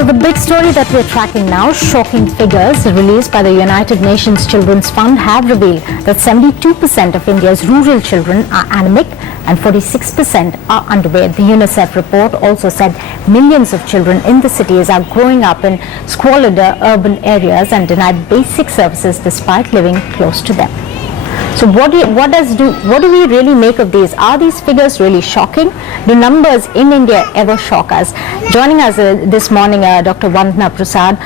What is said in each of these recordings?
Well, the big story that we're tracking now, shocking figures released by the United Nations Children's Fund have revealed that 72% of India's rural children are anemic and 46% are underweight. The UNICEF report also said millions of children in the cities are growing up in squalid urban areas and denied basic services despite living close to them. So what do we really make of these? Are these figures really shocking? Do numbers in India ever shock us? Joining us this morning, Dr. Vandana Prasad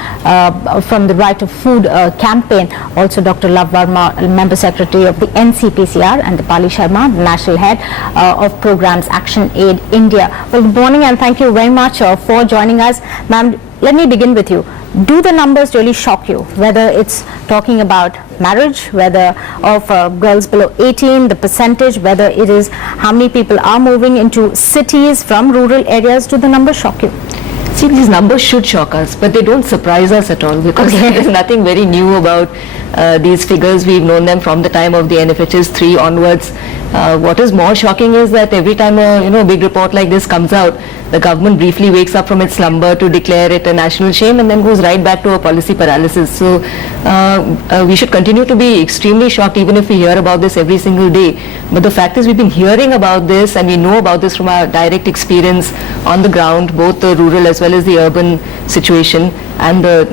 from the Right to Food campaign, also Dr. Love Verma, Member Secretary of the NCPCR, and Dipali Sharma, the National Head of Programs ActionAid India. Well, good morning and thank you very much for joining us. Ma'am, let me begin with you. Do the numbers really shock you? Whether it's talking about marriage, whether of girls below 18, the percentage, whether it is how many people are moving into cities from rural areas, do the numbers shock you? See, these numbers should shock us, but they don't surprise us at all because there's nothing very new about these figures. We've known them from the time of the NFHS 3 onwards. What is more shocking is that every time a big report like this comes out, the government briefly wakes up from its slumber to declare it a national shame and then goes right back to a policy paralysis. So we should continue to be extremely shocked even if we hear about this every single day. But the fact is we've been hearing about this and we know about this from our direct experience on the ground, both the rural as well as the urban situation and the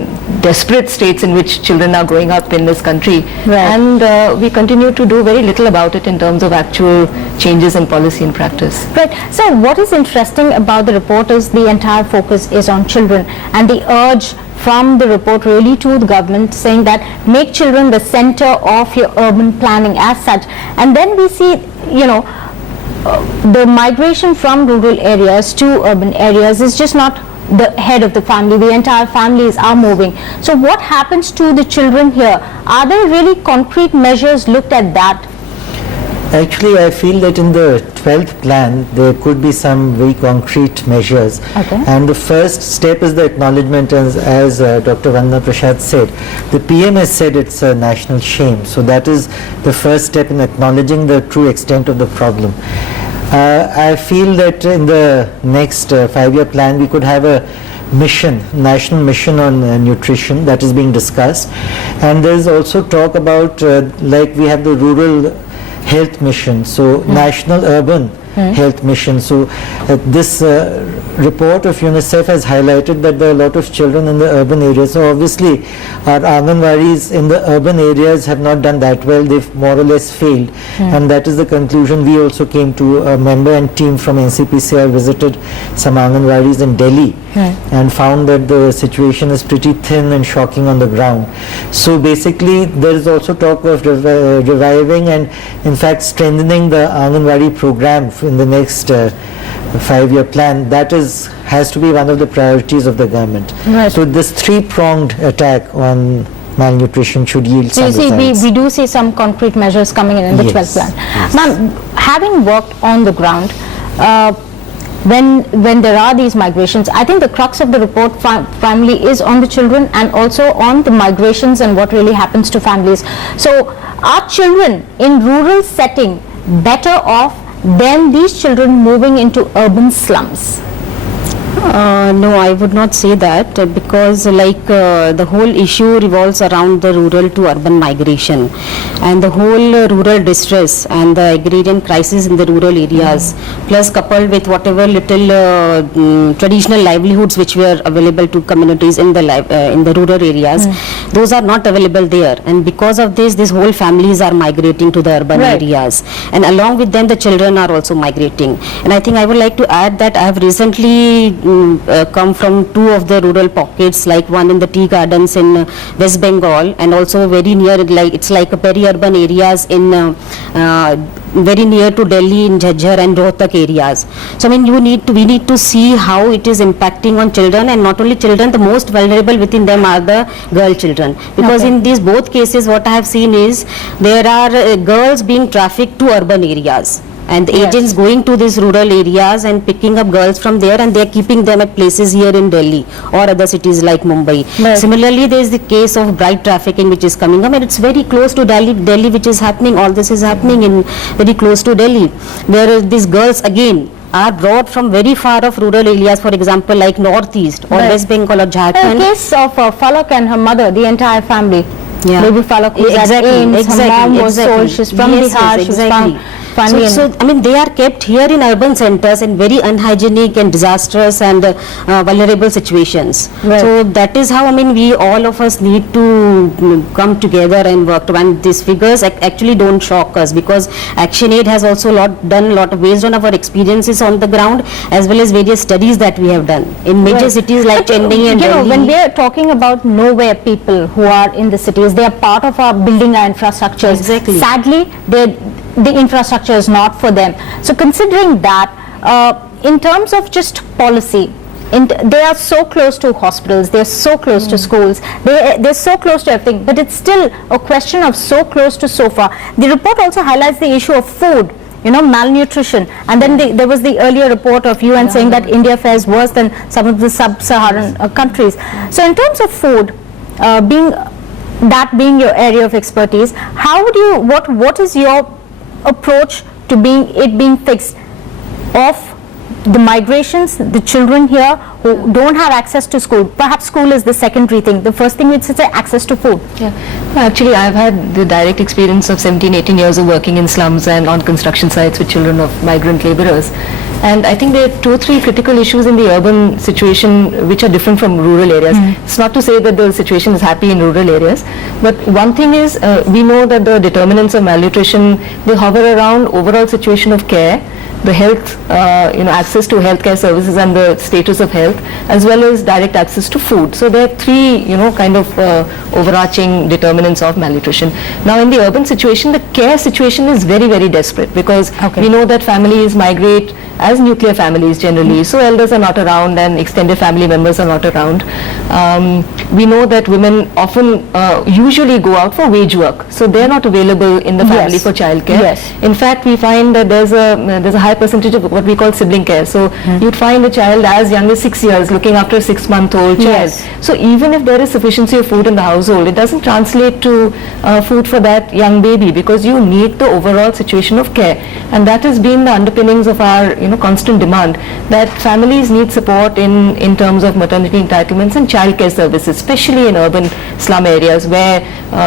desperate states in which children are growing up in this country. Right. And we continue to do very little about it in terms of actual changes in policy and practice. Right. So what is interesting about the report is the entire focus is on children, and the urge from the report really to the government saying that make children the center of your urban planning as such. And then we see, the migration from rural areas to urban areas is just not the head of the family, the entire families are moving. So what happens to the children here? Are there really concrete measures looked at that? Actually, I feel that in the 12th plan, there could be some very concrete measures. Okay. And the first step is the acknowledgement, as Dr. Vandana Prasad said. The PM has said it's a national shame. So that is the first step in acknowledging the true extent of the problem. I feel that in the next 5-year plan, we could have a mission, national mission on nutrition that is being discussed. And there is also talk about, like we have the rural health mission, so national urban health mission. So this report of UNICEF has highlighted that there are a lot of children in the urban areas. So obviously our Anganwadis in the urban areas have not done that well. They've more or less failed. And that is the conclusion we also came to. A member and team from NCPCR visited some Anganwadis in Delhi and found that the situation is pretty thin and shocking on the ground. So basically there is also talk of reviving and in fact strengthening the Anganwadi program in the next 5-year plan. That has to be one of the priorities of the government. Right. So this 3-pronged attack on malnutrition should yield some results. So you see, we do see some concrete measures coming in the 12th plan. Yes. Ma'am, having worked on the ground, when there are these migrations, I think the crux of the report primarily is on the children and also on the migrations and what really happens to families. So are children in rural setting better off than these children moving into urban slums? No, I would not say that because the whole issue revolves around the rural to urban migration and the whole rural distress and the agrarian crisis in the rural areas plus coupled with whatever little traditional livelihoods which were available to communities in the rural areas, those are not available there, and because of this whole families are migrating to the urban areas, and along with them the children are also migrating. And I think I would like to add that I have recently come from 2 of the rural pockets, like one in the tea gardens in West Bengal and also very near, it's like a peri-urban areas in very near to Delhi in Jhajjar and Rohtak areas. So I mean we need to see how it is impacting on children, and not only children, the most vulnerable within them are the girl children, because in these both cases what I have seen is there are girls being trafficked to urban areas. And the agents going to these rural areas and picking up girls from there, and they are keeping them at places here in Delhi or other cities like Mumbai. Similarly, there is the case of bride trafficking which is coming up, and it's very close to Delhi which is happening. All this is happening in very close to Delhi, where these girls again are brought from very far of rural areas, for example, like Northeast or West Bengal or In Jharkhand. the case of Falak and her mother, the entire family, Yeah. baby Falak was at AIIMS, her mom was told she's from Yes, Bihar, yes, she was exactly. found So, I mean, they are kept here in urban centers in very unhygienic and disastrous and vulnerable situations. Right. So that is how, I mean, we all of us need to come together and work. And these figures actually don't shock us, because ActionAid has also done a lot of, based on our experiences on the ground, as well as various studies that we have done in major Right. cities like But, Chennai and you know, Delhi. when we are talking about nowhere people who are in the cities, they are part of our building our infrastructures. Exactly. Sadly, the infrastructure is not for them. So considering that, in terms of just policy, they are so close to hospitals, they are so close to schools, they're so close to everything, but it's still a question of so close to so far. The report also highlights the issue of food, you know, malnutrition, and then there was the earlier report of UN saying that India fares worse than some of the sub-Saharan countries. So in terms of food, being your area of expertise, how would you, what is your approach to being fixed of the migrations, the children here who don't have access to school? Perhaps school is the secondary thing. The first thing we'd say access to food. Yeah, actually I've had the direct experience of 17-18 years of working in slums and on construction sites with children of migrant laborers, and I think there are 2 or 3 critical issues in the urban situation which are different from rural areas. It's not to say that the situation is happy in rural areas, but one thing is we know that the determinants of malnutrition, they hover around overall situation of care, the health, access to healthcare services and the status of health, as well as direct access to food. So there are 3, kind of overarching determinants of malnutrition. Now in the urban situation, the care situation is very, very desperate, because we know that families migrate as nuclear families generally, so elders are not around and extended family members are not around. We know that women often usually go out for wage work, so they're not available in the family for childcare. Yes. In fact, we find that there's a high percentage of what we call sibling care. So you'd find a child as young as 6 years looking after a 6-month-old child. Yes. So even if there is sufficiency of food in the household, it doesn't translate to food for that young baby, because you need the overall situation of care, and that has been the underpinnings of our constant demand that families need support in terms of maternity entitlements and childcare services, especially in urban slum areas where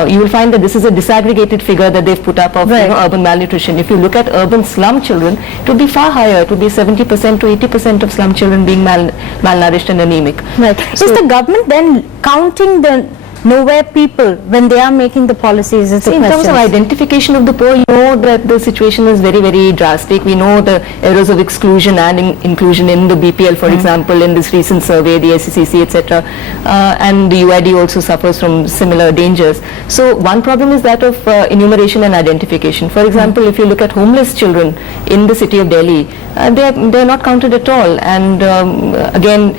you will find that this is a disaggregated figure that they've put up of urban malnutrition. If you look at urban slum children, it would be far higher. It would be 70% to 80% of slum children being malnourished and anemic. Right. So, is the government then counting the nowhere people when they are making the policies? Is the in terms of question. identification of the poor, you know that the situation is very, very drastic. We know the errors of exclusion and inclusion in the BPL, for example, in this recent survey, the SCCC, etc. And the UID also suffers from similar dangers. So one problem is that of enumeration and identification. For example, if you look at homeless children in the city of Delhi, they're not counted at all. And again,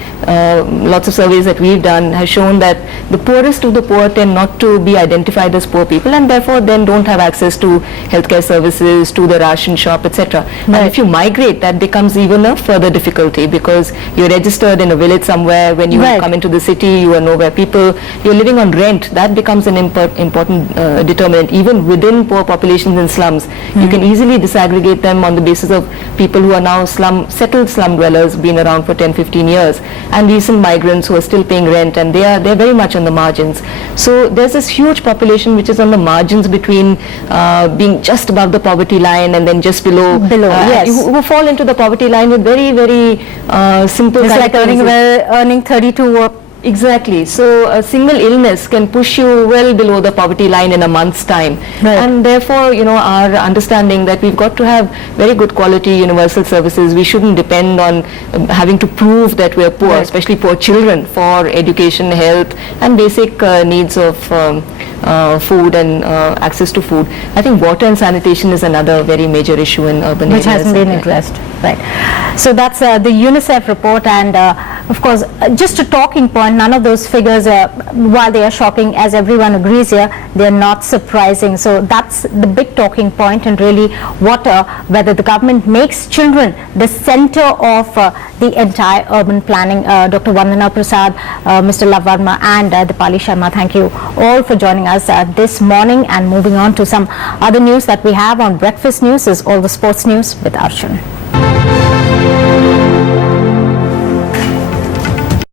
lots of surveys that we've done have shown that the poorest of the poor tend not to be identified as poor people, and therefore then don't have access to healthcare services, to the ration shop, etc. And if you migrate, that becomes even a further difficulty, because you're registered in a village somewhere. When you come into the city, you are nowhere people. You're living on rent. That becomes an important determinant. Even within poor populations in slums, you can easily disaggregate them on the basis of people who are now settled slum dwellers, been around for 10-15 years, and recent migrants who are still paying rent, and they're very much on the margins. So there's this huge population which is on the margins between being just above the poverty line and then just below, who fall into the poverty line with very, very simple. It's like earning 32 or exactly. So a single illness can push you well below the poverty line in a month's time. And therefore, our understanding that we've got to have very good quality universal services. We shouldn't depend on having to prove that we're poor, especially poor children, for education, health, and basic needs of food and access to food. I think water and sanitation is another very major issue in urban areas. Which hasn't been addressed. Right. So that's the UNICEF report, and of course, just a talking point, none of those figures, while they are shocking, as everyone agrees here, they're not surprising. So that's the big talking point, and really whether the government makes children the center of the entire urban planning. Dr. Vandana Prasad, Mr. Love Verma, and Dipali Sharma, thank you all for joining us this morning. And moving on to some other news that we have on Breakfast News is all the sports news with Arjun.